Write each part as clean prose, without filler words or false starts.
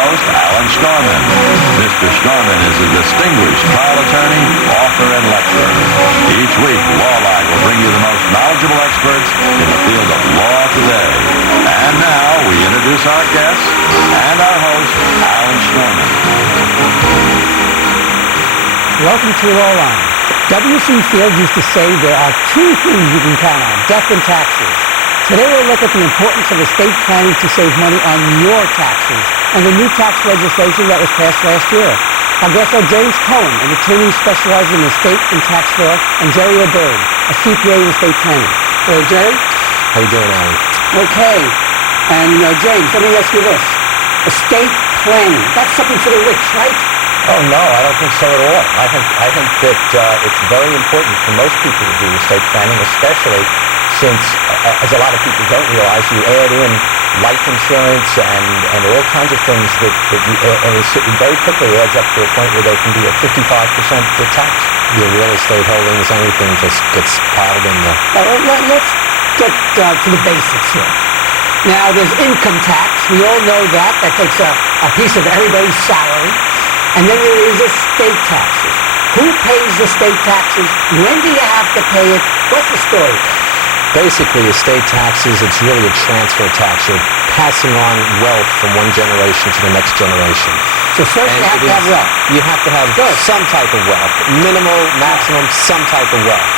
host, Alan Storman. Mr. Storman is a distinguished trial attorney, author, and lecturer. Each week, Lawline will bring you the most knowledgeable experts in the field of law today. And now, we introduce our guest and our host, Alan Storman. Welcome to Lawline. W.C. Field used to say there are two things you can count on, death and taxes. Today we'll look at the importance of estate planning to save money on your taxes and the new tax legislation that was passed last year. Our guests are James Cohen, an attorney specializing in estate and tax law, and Jerry O'Byrne, a CPA in estate planning. Hello, Jerry. How you doing, Alan? Okay. And James, let me ask you this. Estate planning, that's something for the rich, right? Oh, no, I don't think so at all. I think that it's very important for most people to do estate planning, especially since, as a lot of people don't realize, you add in life insurance and all kinds of things that you, and it very quickly adds up to a point where there can be a 55% tax. Your real estate holdings, anything just gets piled in there. Let's get to the basics here. Now, there's income tax. We all know that. That takes a piece of everybody's salary. And then there is estate taxes. Who pays the estate taxes? When do you have to pay it? What's the story? Basically, estate taxes, it's really a transfer tax. You're passing on wealth from one generation to the next generation. So first you have to have wealth. You have to have some type of wealth. Minimal, maximum, some type of wealth.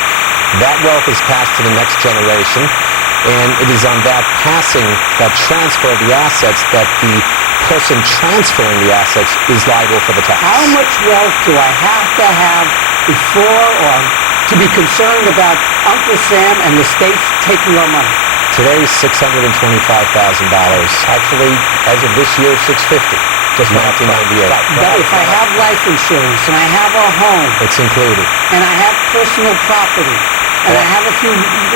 That wealth is passed to the next generation, and it is on that passing, that transfer of the assets, that the person transferring the assets is liable for the tax. How much wealth do I have to have before or to be concerned about Uncle Sam and the states taking our money? Today's $625,000. Actually, as of this year, $650. Just 1998. Right. But if I have life insurance and I have a home, it's included. And I have personal property, and I have a few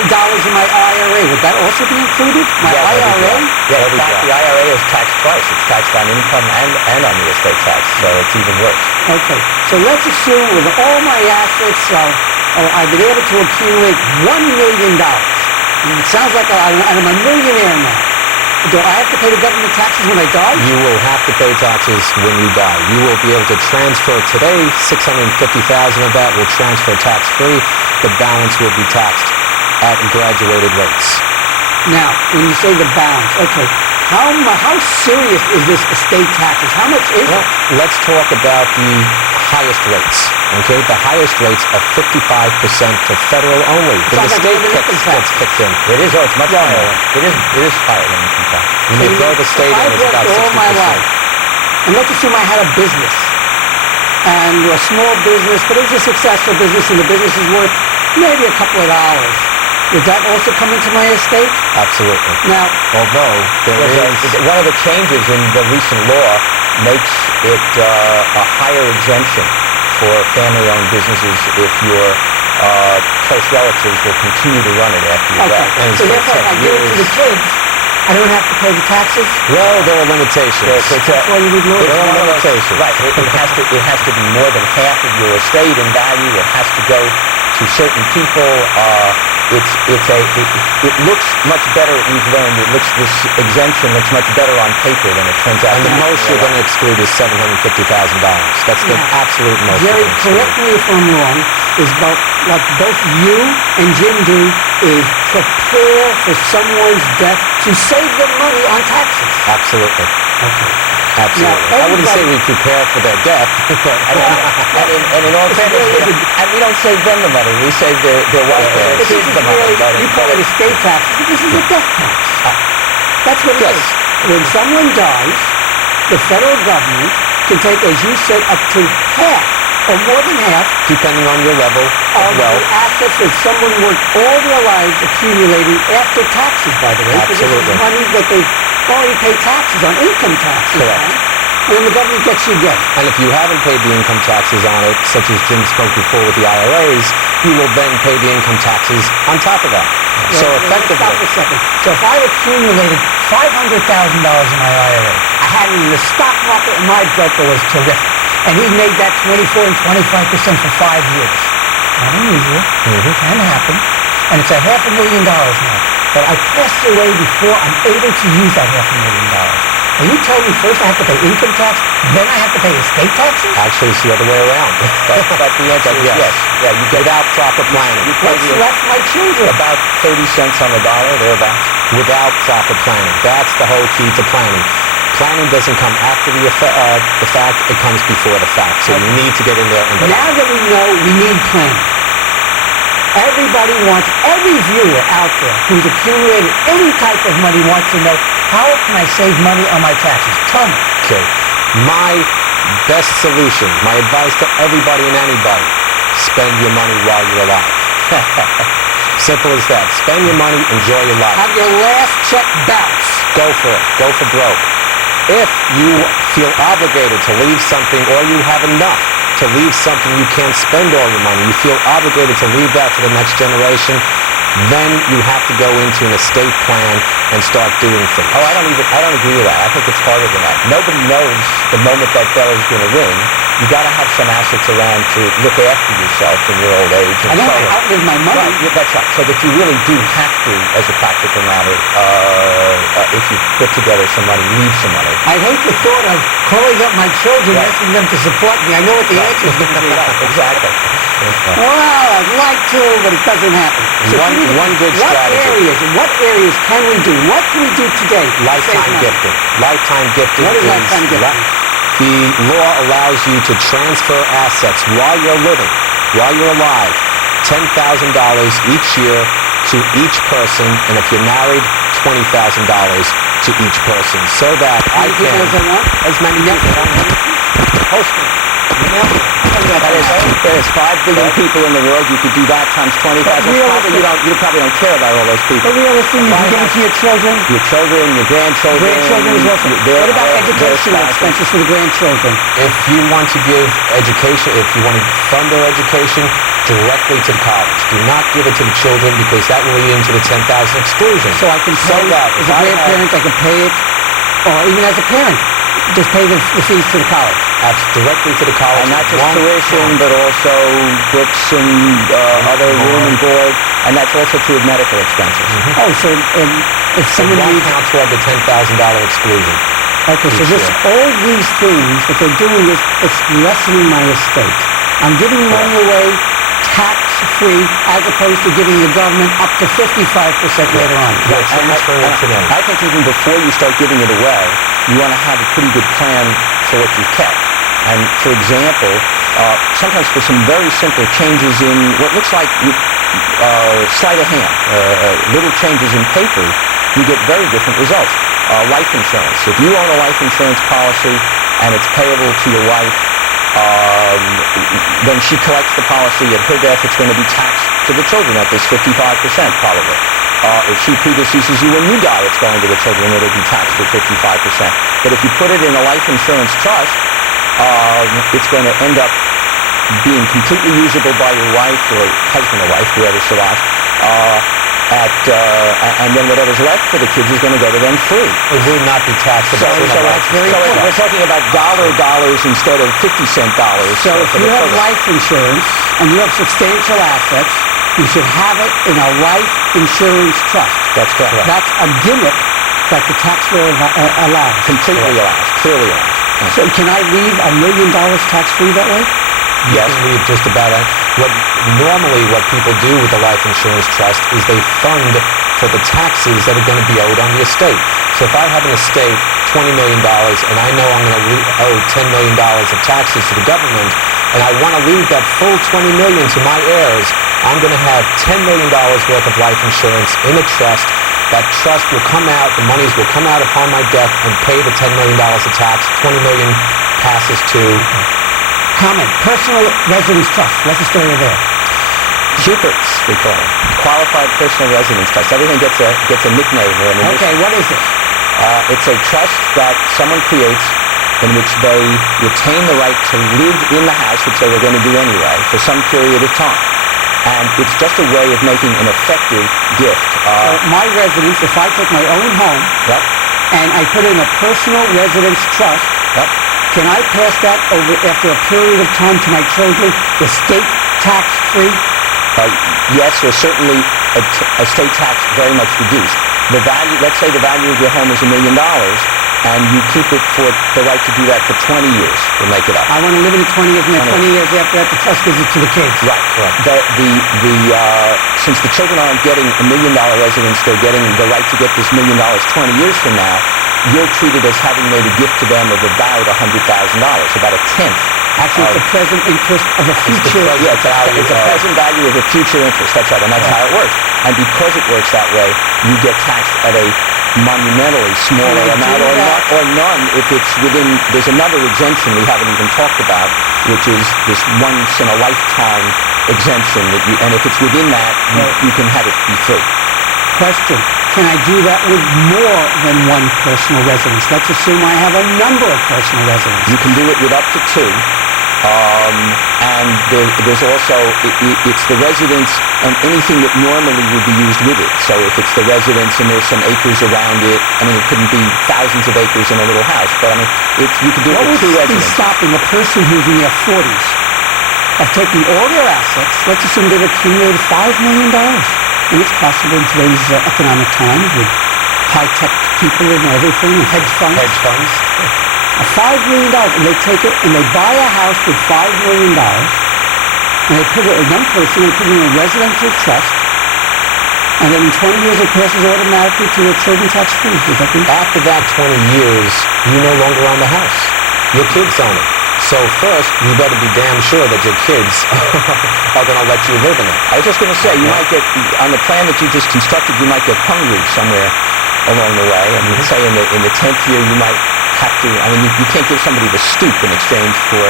dollars in my IRA, would that also be included? My IRA? Yeah, in fact, the IRA is taxed twice. It's taxed on income and on the estate tax, so it's even worse. Okay, so let's assume with all my assets, I've been able to accumulate $1 million. And it sounds like I'm a millionaire now. Do I have to pay the government taxes when I die? You will have to pay taxes when you die. You will be able to transfer today, $650,000 of that will transfer tax-free. The balance will be taxed at graduated rates. Now, when you say the balance, okay, how serious is this estate taxes? How much is it? Let's talk about the highest rates. Okay, the highest rates are 55% for federal only. The state gets kicked in. It is, it's much higher. It is higher than income tax. When you throw the state in, it's about 60%. All my life, and let's assume I had a business, and a small business, but it was a successful business, and the business is worth maybe a couple of dollars. Would that also come into my estate? Absolutely. Now, although there is one of the changes in the recent law makes it a higher exemption for family-owned businesses if your close relatives will continue to run it after you die. And so therefore, if I give it to the kids, I don't have to pay the taxes? Well, there are limitations. That's why you need lawyers. There are limitations. Right. It has to be more than half of your estate in value. It has to go to certain people. It looks much better. We've learned this exemption looks much better on paper than it turns out. And the most you're going to exclude is $750,000. That's the absolute most. Jerry, correct me if I'm wrong. Is what both you and Jim do is prepare for someone's death to save them money on taxes. Absolutely. Okay. Absolutely. Now, I wouldn't say we prepare for their death. and in all fairness, and we don't save them the money. We save their wife and kids the money. You call it estate tax, but this is a death tax. That's what it is. When someone dies, the federal government can take, as you said, up to half or more than half, depending on your level of wealth, the assets that someone worked all their lives accumulating after taxes, by the way. Absolutely. This is money that they've already paid taxes on, income taxes. Correct. And then the government gets you again. And if you haven't paid the income taxes on it, such as Jim spoke before with the IRAs, you will then pay the income taxes on top of that. So effectively... Stop a second. So if I accumulated $500,000 in my IRA, I had it in the stock market and my broker was terrific, and he made that 24 and 25% for 5 years. Not unusual. Can happen. And it's $500,000 now. But I passed away before I'm able to use that $500,000. Are you telling me first I have to pay income tax, then I have to pay estate taxes? Actually, it's the other way around. But the answer is yes. Yeah, you get Without proper planning. you pay What's left for my children? about 30 cents on the dollar, thereabouts. Without proper planning. That's the whole key to planning. Planning doesn't come after the fact, it comes before the fact. So you need to get in there and plan. Now that we know we need planning, everybody wants, every viewer out there who's accumulated any type of money wants to know, how can I save money on my taxes? Tell me. Okay. My best solution, my advice to everybody and anybody, spend your money while you're alive. Simple as that. Spend your money, enjoy your life. Have your last check bounce. Go for it. Go for broke. If you feel obligated to leave something, or you have enough to leave something, you can't spend all your money, you feel obligated to leave that to the next generation, then you have to go into an estate plan and start doing things. Oh, I don't agree with that. I think it's harder than that. Nobody knows the moment that bell is going to ring. You got to have some assets around to look after yourself in your old age. I don't want to outlive my money. Right, yeah, that's right. So that you really do have to, as a practical matter, if you put together some money, leave some money. I hate the thought of calling up my children, asking them to support me. I know what the answer is going to be. Exactly. Well, I'd like to, but it doesn't happen. So One good strategy. What areas can we do? What can we do today? to Lifetime save money? gifting. Lifetime gifting. What is lifetime gifting? The law allows you to transfer assets while you're living, while you're alive, $10,000 each year to each person, and if you're married, $20,000 to each person, so that I People can, as I want? as many people, postman, mailman. There's 5 billion people in the world. You could do that times 20,000. You probably don't care about all those people. But realistically, you can give it to your children. Your children, your grandchildren. Grandchildren as well. What about educational expenses for the grandchildren? If you want to give education, if you want to fund their education, directly to the college. Do not give it to the children, because that will lead into the 10,000 exclusion. So I can pay, that as a grandparent, I can pay it, or even as a parent, just pay the fees to the college. Directly to the college. And not just tuition, but also books and other room and board, and that's also true of medical expenses. Oh, so if someone won't needs... count toward the $10,000 exclusion. Okay, so each year. all these things that they're doing is, it's lessening my estate. I'm giving money away tax-free, as opposed to giving the government up to 55% later on. Yeah, transferring it to them. I think even before you start giving it away, you want to have a pretty good plan for what you've kept. And for example, sometimes for some very simple changes in what looks like sleight of hand, little changes in paper, you get very different results. Life insurance. If you own a life insurance policy and it's payable to your wife, then she collects the policy. At her death, it's going to be taxed to the children at this 55% probably. If she predeceases you when you die, it's going to the children. It'll be taxed at 55%. But if you put it in a life insurance trust, it's going to end up being completely usable by your wife or husband or wife, whoever survives. And then whatever's left for the kids is going to go to them free. It will not be taxed. So that's very important. We're talking about dollars instead of 50-cent dollars. So if you have life insurance and you have substantial assets, you should have it in a life insurance trust. That's correct. That's a gimmick that the tax law allows. Completely allows. Clearly allows. So can I leave $1 million tax-free that way? Yes, we just about it. Normally what people do with the life insurance trust is they fund for the taxes that are going to be owed on the estate. So if I have an estate, $20 million, and I know I'm going to owe $10 million of taxes to the government, and I want to leave that full $20 million to my heirs, I'm going to have $10 million worth of life insurance in a trust. That trust will come out, the monies will come out upon my death and pay the $10 million of tax. $20 million passes to... Comment. Personal residence trust. What's the story there? QPRTs, we call them. Qualified Personal Residence Trust. Everything gets a nickname or an initial. Okay, what is it? It's a trust that someone creates in which they retain the right to live in the house, which they were going to do anyway, for some period of time. And it's just a way of making an effective gift. So my residence, if I take my own home Yep. and I put in a personal residence trust, Yep. can I pass that over after a period of time to my children, estate tax-free? Yes, or certainly estate tax very much reduced. The value, let's say the value of your home is $1 million. and you keep it for the right to do that for 20 years. We'll make it up. I want to live in it 20 years, and then 20 years after that, the trust gives it to the kids. Right, correct. Since the children aren't getting $1 million residence, they're getting the right to get this $1 million 20 years from now. You're treated as having made a gift to them of about $100,000, about a tenth. Actually, it's a present interest of a future. It's a present value of a future interest. That's right, and that's how it works. And because it works that way, you get taxed at a monumentally smaller amount, or none if it's within. There's another exemption we haven't even talked about, which is this once in a lifetime exemption. And if it's within that, you can have it be free. Question: can I do that with more than one personal residence? Let's assume I have a number of personal residences. You can do it with up to two. And there's also, it's the residence and anything that normally would be used with it. So if it's the residence and there's some acres around it, I mean, it couldn't be thousands of acres in a little house, but I mean, you could do it with two What would be residences. stopping a person who's in their 40s of taking all their assets, let's assume they've accumulated $5 million, and it's possible in today's economic times with high-tech people and everything, and hedge funds. Hedge funds. $5 million, and they take it and they buy a house with $5 million, and they put it, a young person, they put it in a residential trust, and then in 20 years it passes automatically to their children tax-free. Would that be? After that 20 years, you no longer own the house. Your kids own it. So first, you better be damn sure that your kids are going to let you live in it. I was just going to say, you might get, on the plan that you just constructed, you might get hungry somewhere along the way, and say in the 10th year you might have to, I mean, you can't give somebody the stoop in exchange for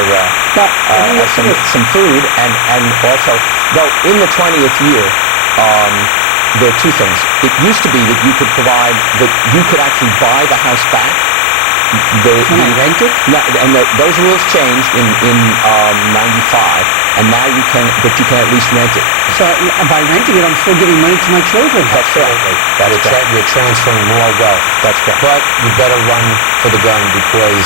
some food, and also, though in the 20th year, there are two things. It used to be that you could provide, that you could actually buy the house back. Can I rent it? No, and those rules changed in 95, and now you can at least rent it. So by renting it, I'm still giving money to my children. That's correct. You're transferring more wealth. That's correct. But you better run for the gun, because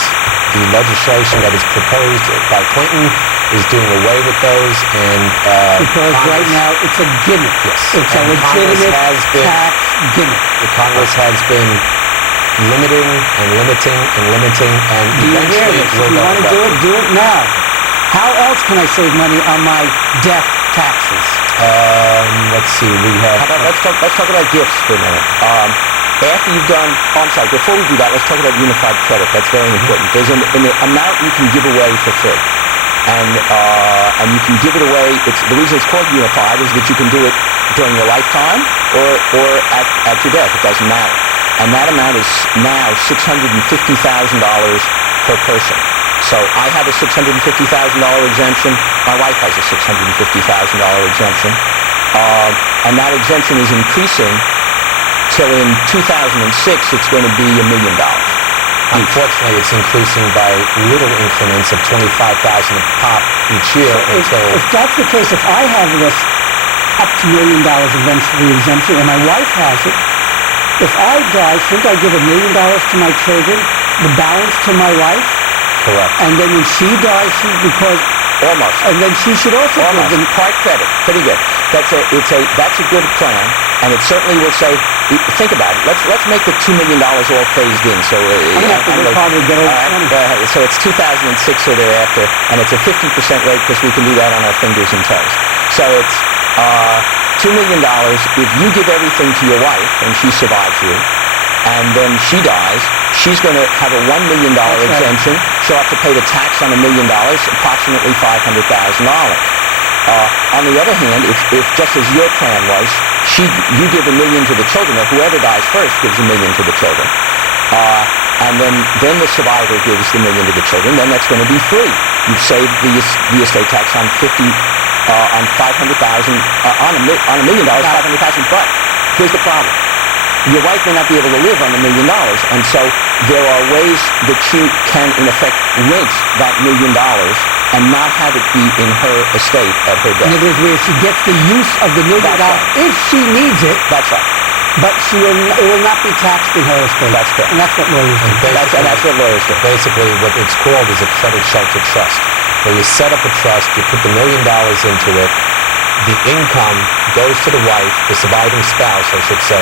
the legislation that is proposed by Clinton is doing away with those, and Because right now it's a gimmick. Yes. It's a And Congress legitimate has been- tax gimmick. the Congress has been limiting and limiting and limiting, and Do you hear eventually this? If will you go want to away. do it now. How else can I save money on my death taxes? Let's see, we have... How about, let's talk about gifts for a minute. After you've done, I'm sorry, before we do that, let's talk about unified credit. That's very important. There's an amount you can give away for free. And you can give it away, the reason it's called unified is that you can do it during your lifetime or at your death. It doesn't matter. And that amount is now $650,000 per person. So I have a $650,000 exemption. My wife has a $650,000 exemption. And that exemption is increasing till in 2006 it's going to be $1 million. Unfortunately, it's increasing by little increments of 25,000 a pop each year until... If that's the case, if I have this up to $1 million eventually exemption, and my wife has it, if I die, shouldn't I give $1 million to my children, the balance to my wife? Correct. And then when she dies, Almost. and then she should also give Almost. them. Part credit. Pretty good. That's a good plan, and it certainly will say. Think about it. Let's make the $2 million all phased in. So I'm gonna have to work harder to get over all 20. So it's 2006 or thereafter, and it's a 50% rate because we can do that on our fingers and toes. So it's $2 million. If you give everything to your wife and she survives you, and then she dies, she's going to have a $1 million exemption. Right. She'll have to pay the tax on $1 million, approximately $500,000. On the other hand, if just as your plan was, you give $1 million to the children, or whoever dies first gives $1 million to the children, and then the survivor gives the $1 million to the children, then that's going to be free. You've saved the estate tax on on $500,000 on $1 million, $500,000. But here's the problem. Your wife may not be able to live on $1 million, and so there are ways that she can, in effect, rent that $1 million and not have it be in her estate at her death. In other words, where she gets the use of the $1 million if she needs it. That's right. But it will not be taxed in her estate. That's correct. And that's what lawyers do. And that's what lawyers do. Basically, what it's called is a credit shelter trust, where you set up a trust, you put the $1 million into it, the income goes to the wife, the surviving spouse, I should say,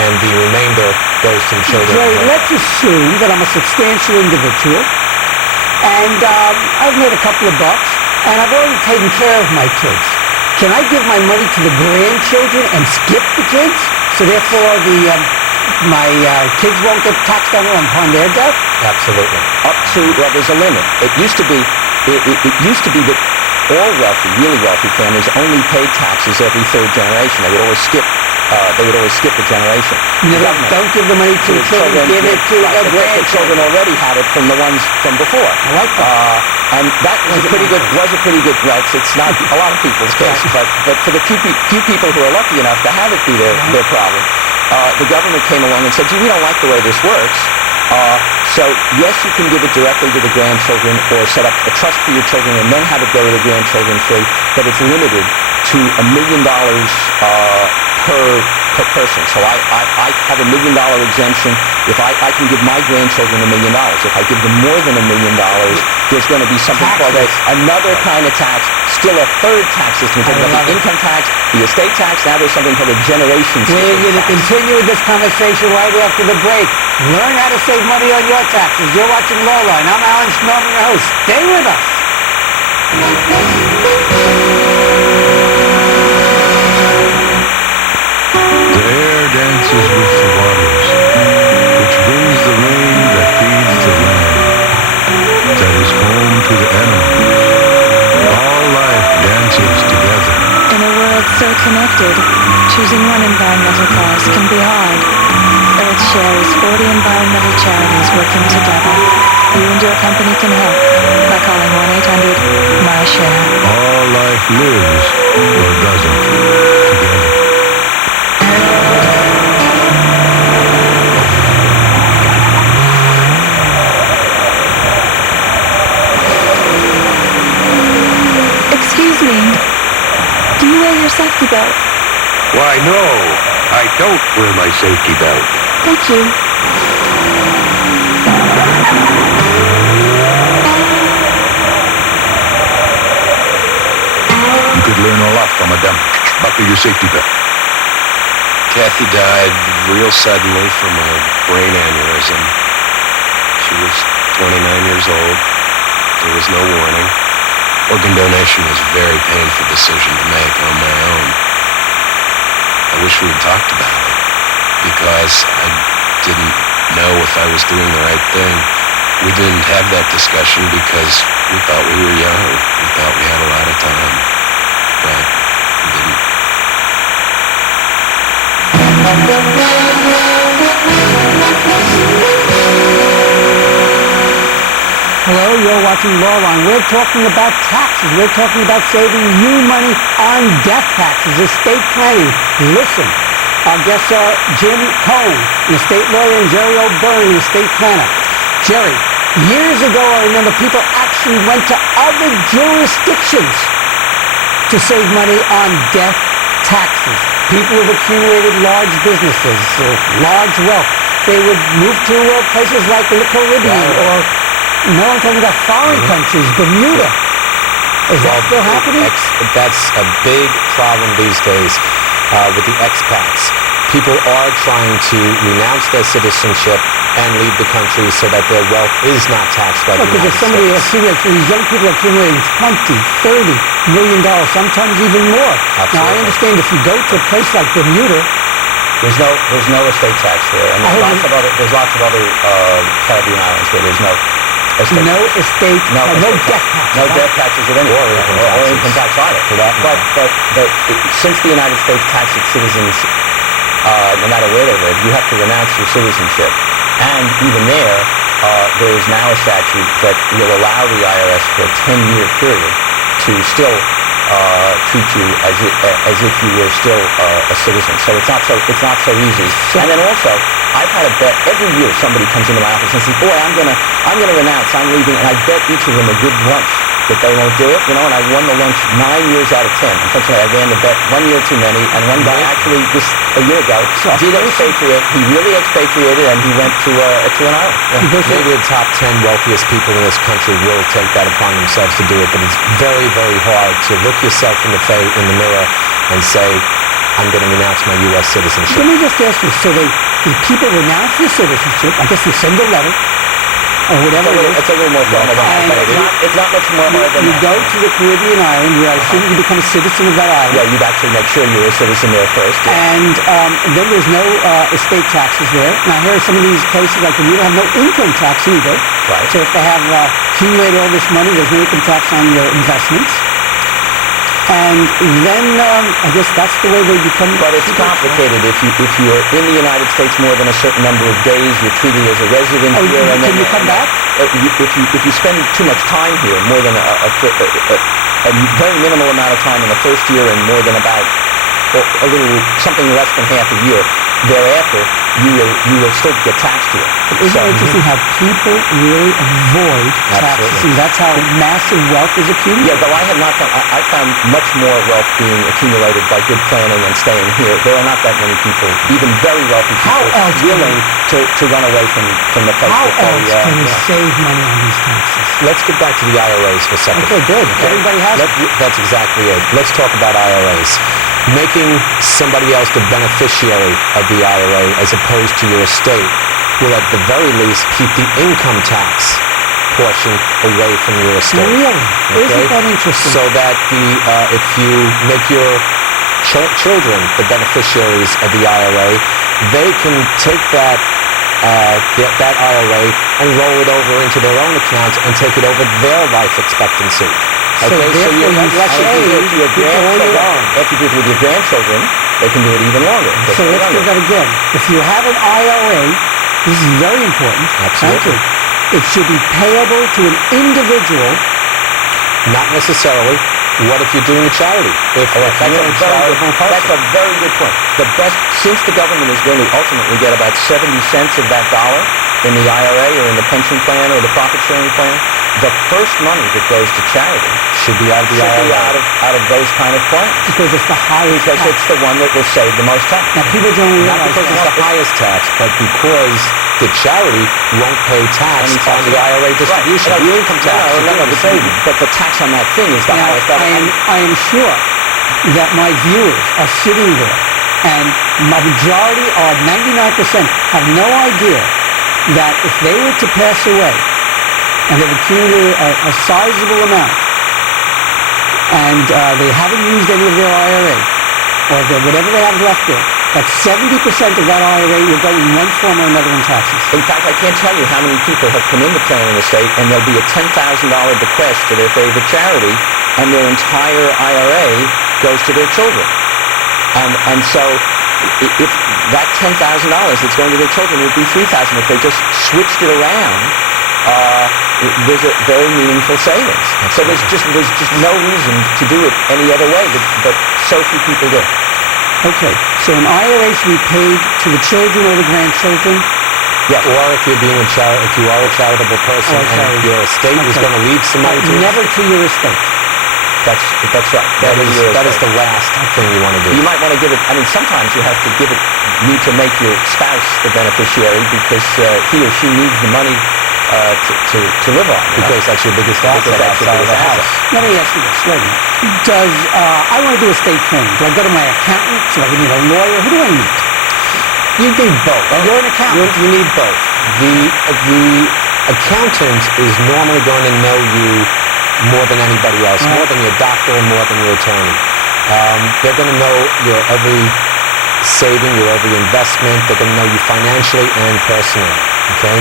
and the remainder goes to the children. Jerry, let's assume that I'm a substantial individual, and I've made a couple of bucks, and I've already taken care of my kids. Can I give my money to the grandchildren and skip the kids? So therefore, my kids won't get taxed on it upon their death? Absolutely. Up to, well, there's a limit. It used to be that all wealthy, really wealthy families only paid taxes every third generation. They would always skip a generation. In other words, don't give the money to the children, give it to the grandchildren. The children already had it from the ones from before. I like that. And that was a pretty good. Well, it's not a lot of people's case, but for the few people who are lucky enough to have it be their problem, the government came along and said, "Gee, we don't like the way this works. So yes, you can give it directly to the grandchildren, or set up a trust for your children and then have it go to the grandchildren free. But it's limited to $1 million per person. So I have $1 million exemption. If I can give my grandchildren $1 million. If I give them more than $1 million, there's going to be something called another kind of tax, still a third tax system. We're talking about the income tax, the estate tax. Now there's something called a generation tax. We're going to continue with this conversation right after the break. Learn how to save money on your taxes. You're watching Lawline. I'm Alan Schmelman, your host. Stay with us. The air dances with the waters, which brings the rain that feeds the land, that is home to the animals. All life dances together. In a world so connected, choosing one environmental cause can be hard. EarthShare is 40 environmental charities working together. You and your company can help by calling 1-800-MY-SHARE. All life lives, or doesn't, together. Excuse me. Do you wear your safety belt? Why, no, I don't wear my safety belt. Thank you. You could learn a lot from a dump. Buckle your safety belt. Kathy died real suddenly from a brain aneurysm. She was 29 years old. There was no warning. Organ donation was a very painful decision to make on my own. I wish we had talked about it, because I didn't know if I was doing the right thing. We didn't have that discussion because we thought we were young. We thought we had a lot of time, but we didn't. Hello, you're watching Lawline. We're talking about taxes. We're talking about saving you money on death taxes, estate planning. Listen, our guests are Jim Cohen, an estate lawyer, and Jerry O'Byrne, an estate planner. Jerry, years ago, I remember people actually went to other jurisdictions to save money on death taxes. People who've accumulated large businesses, large wealth, they would move to places like the Caribbean or... No, I'm talking about foreign countries, Bermuda. Is that still happening? That's a big problem these days with the expats. People are trying to renounce their citizenship and leave the country so that their wealth is not taxed by the Because if United somebody States. accumulates, these young people are accumulating $20, $30 million, sometimes even more. Absolutely. Now, I understand if you go to a place like Bermuda, There's no estate tax there, and there's lots of other Caribbean islands where there's no estate no estate, no death tax. No death taxes of any Or income tax either for that. But since the United States taxes its citizens, no matter where they live, you have to renounce your citizenship. And even there is now a statute that will allow the IRS for a 10-year period to still treat you as if you were still a citizen. So it's not so easy. And then also, I've had a bet every year. Somebody comes into my office and says, "Boy, I'm gonna renounce. I'm leaving," and I bet each of them a good lunch that they won't do it, and I won the lunch 9 years out of 10. Unfortunately, I ran the bet 1 year too many, and one guy actually a year ago did expatriate. He really expatriated, and he went to an island. Maybe the top 10 wealthiest people in this country will take that upon themselves to do it, but it's very, very hard to look yourself in the mirror and say, I'm going to renounce my U.S. citizenship. Let me just ask you, so the people renounce their citizenship, I guess they send a letter, or whatever it is. It's a little more formal than that, but it's not much more hard than you that. go to the Caribbean island, where I assume you become a citizen of that island. Yeah, you'd actually make sure you're a citizen there first. Yeah. And then there's no estate taxes there. Now, here are some of these places like Bermuda have no income tax either. Right. So if they have accumulated all this money, there's no income tax on your investments. And then I guess that's the way they become. But it's complicated. If you're in the United States more than a certain number of days, you're treated as a resident here. And can then you come back? If you spend too much time here, more than a very minimal amount of time in the first year, and more than about something less than half a year thereafter, you will still get taxed here. Isn't it interesting how people really avoid taxes? And that's how massive wealth is accumulated? Yeah, though I have not found, I found much more wealth being accumulated by good planning and staying here. There are not that many people, even very wealthy people, willing to run away from the place How that they... else can you save money on these taxes? Let's get back to the IRAs for a second. Okay, good. Everybody has it. That's exactly it. Let's talk about IRAs. Making somebody else the beneficiary of the IRA as opposed to your estate will at the very least keep the income tax portion away from your estate. Really? Isn't that interesting? So that if you make your children the beneficiaries of the IRA, they can take that IRA and roll it over into their own account and take it over their life expectancy. So therefore you save if you do it with your grandchildren, they can do it even longer. So let's do that again. If you have an IRA, this is very important. Absolutely. Thank you. It should be payable to an individual. Not necessarily. What if you're doing a charity? That's a very good point. The best, since the government is going to ultimately get about 70 cents of that dollar in the IRA or in the pension plan or the profit sharing plan, the first money that goes to charity should be out of the IRA. Out of those kind of plans. Because it's the highest Because tax. it's the one that will save the most tax. Now people don't realize Not because it's the highest tax, but because the charity won't pay tax on the IRA distribution. Right. The income tax. But the tax on that thing is the Now, highest. I am sure that my viewers are sitting there, and my majority, or 99%, have no idea that if they were to pass away and they've accumulated a sizable amount, and they haven't used any of their IRA, or whatever they have left there, that 70% of that IRA will go in one form or another in taxes. In fact, I can't tell you how many people have come into planning estate and there'll be a $10,000 bequest to their favorite charity, and their entire IRA goes to their children. And so if that $10,000 that's going to their children would be $3,000 if they just switched it around, there's a very meaningful savings. So there's just no reason to do it any other way, but so few people do. Okay, so an IRA should be paid to the children or the grandchildren. Yeah, or if you're being if you are a charitable person and your estate is going to leave some money to never to your estate. That's right. That is the last thing you want to do. You might want to give it. I mean, sometimes you have to need to make your spouse the beneficiary because he or she needs the money to live on. Because that's your biggest asset outside of the house. Let me ask you this. Wait a minute. I want to do estate planning. Do I go to my accountant? Do I need a lawyer? Who do I need? You need both. You're an accountant. You need both. The accountant is normally going to know you more than anybody else, more than your doctor and more than your attorney. They're going to know your every saving, your every investment. They're going to know you financially and personally. Okay?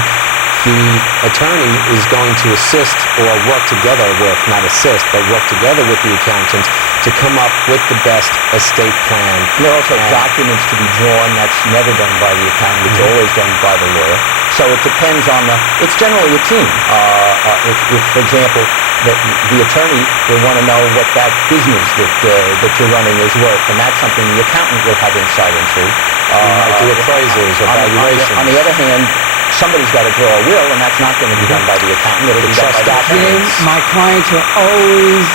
The attorney is going to assist or work together with, not assist, but work together with the accountant to come up with the best estate plan. There are also documents to be drawn. That's never done by the accountant. It's always done by the lawyer. So it depends on it's generally a team. If for example, the attorney will want to know what that business that you're running is worth, and that's something the accountant will have insight into. You might do appraisals or valuations. On the other hand, somebody's got to draw a will, and that's not going to be done by the accountant. It'll be done by trust the documents. attorney. Jim, my clients are always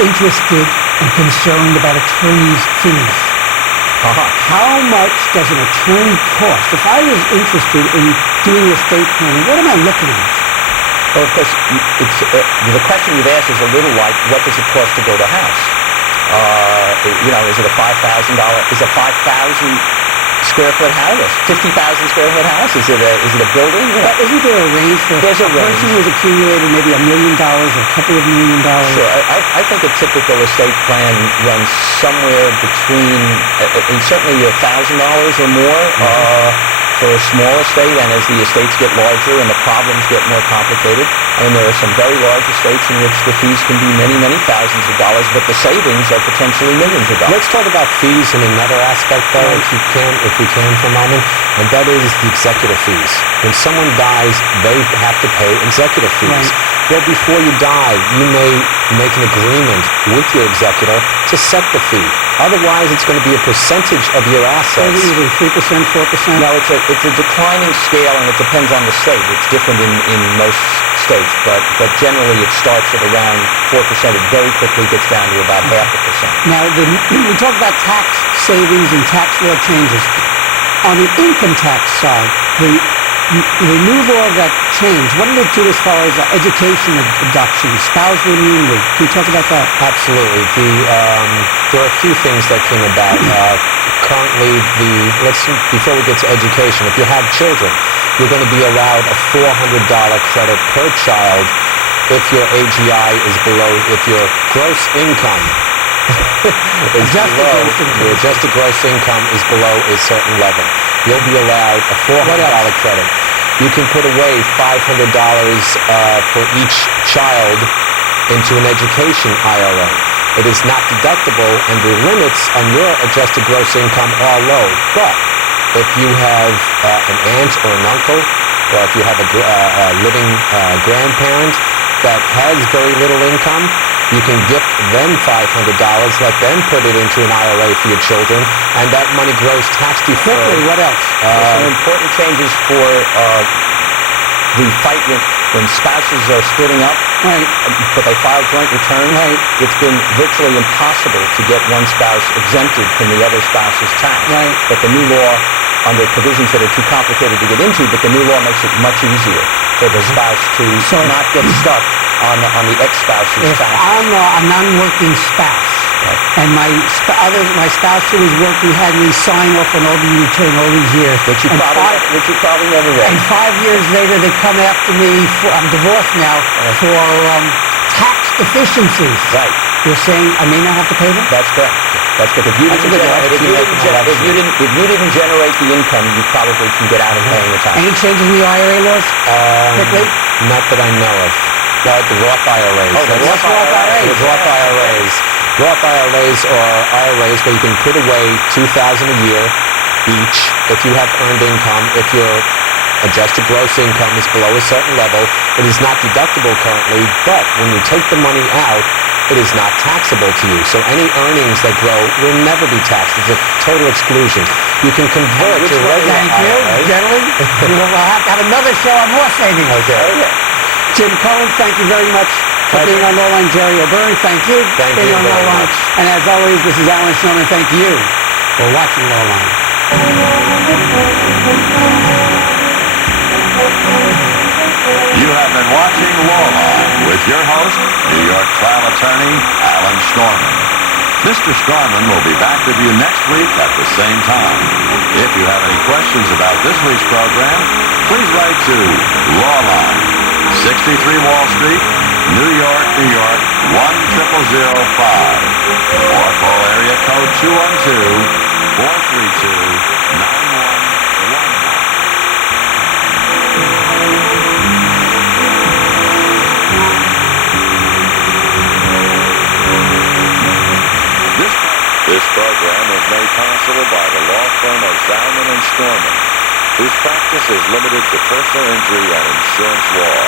interested and concerned about attorneys' fees. How much does an attorney cost? If I was interested in doing estate planning, what am I looking at? Well, of course, it's, the question you've asked is a little like, what does it cost to build a house? Is it a $5,000? Is a 5,000 square foot house, 50,000 square foot house? Is it a building? But isn't there a range for There's a person range. who's accumulated maybe $1 million or a couple of $1 million? Sure. I think a typical estate plan runs somewhere between certainly $1,000 or more for a small estate, and as the estates get larger and the problems get more complicated, I mean, there are some very large estates in which the fees can be many, many thousands of dollars, but the savings are potentially millions of dollars. Let's talk about fees in another aspect, though, if we can for a moment, and that is the executive fees. When someone dies, they have to pay executive fees. Right. Well, before you die, you may make an agreement with your executor to set the fee. Otherwise, it's going to be a percentage of your What assets. is it usually 3%, 4%? No, it's a declining scale, and it depends on the state. It's different in most states, but generally it starts at around 4%. It very quickly gets down to about 0.5%. Now, we talk about tax savings and tax law changes. On the income tax side, the new law that changed, what did it do as far as education deductions, spousal immunity? Can you talk about that? Absolutely. There are a few things that came about. Currently, before we get to education, if you have children, you're going to be allowed a $400 credit per child if your AGI is below, if your gross income is Adjusted below, gross income. your adjusted gross income is below a certain level. You'll be allowed a $400 credit. You can put away $500 for each child into an education IRA. It is not deductible, and the limits on your adjusted gross income are low. But if you have an aunt or an uncle, or if you have a living grandparent that has very little income, you can gift them $500, let them put it into an IRA for your children, and that money grows tax deferred. Quickly, what else? There's some important changes for the fight when spouses are splitting up, Right. but they file joint returns. Right. It's been virtually impossible to get one spouse exempted from the other spouse's tax. Right. But the new law, under provisions that are too complicated to get into, but the new law makes it much easier for the spouse to not get stuck on the ex-spouse's If tax. I'm a non-working spouse, and my spouse who was working had me sign off an OB return all these years, Which you and probably never read. and 5 years later they come after me I'm divorced now, for tax deficiencies. Right. You're saying I may not have to pay them? That's correct. That's good. If you That's a didn't good one. if you didn't generate the income, you probably can get out of paying the tax. Any changes in the IRA laws? Quickly? Not that I know of. Well, the Roth IRAs. Oh, the That's- Roth IRAs. The Roth IRAs. Roth IRAs are IRAs where you can put away $2,000 a year each if you have earned income. If your adjusted gross income is below a certain level, it is not deductible currently, but when you take the money out, it is not taxable to you. So any earnings that grow will never be taxed. It's a total exclusion. You can convert your regular Thank you, IRA. gentlemen. We'll have to have another show on more savings. Okay. Jim Cohen, thank you very much for being on Lawline. Jerry O'Byrne, thank you for Thank being you on very Lawline. much. And as always, this is Alan Shulman. Thank you for watching Lawline. You have been watching Lawline with your host, New York trial attorney Alan Shulman. Mr. Shulman will be back with you next week at the same time. If you have any questions about this week's program, please write to Lawline, 63 Wall Street, New York, New York, 10005. Or call area code 212-432-9111. This program is made possible by the law firm of Zalman and Storman, whose practice is limited to personal injury and insurance law.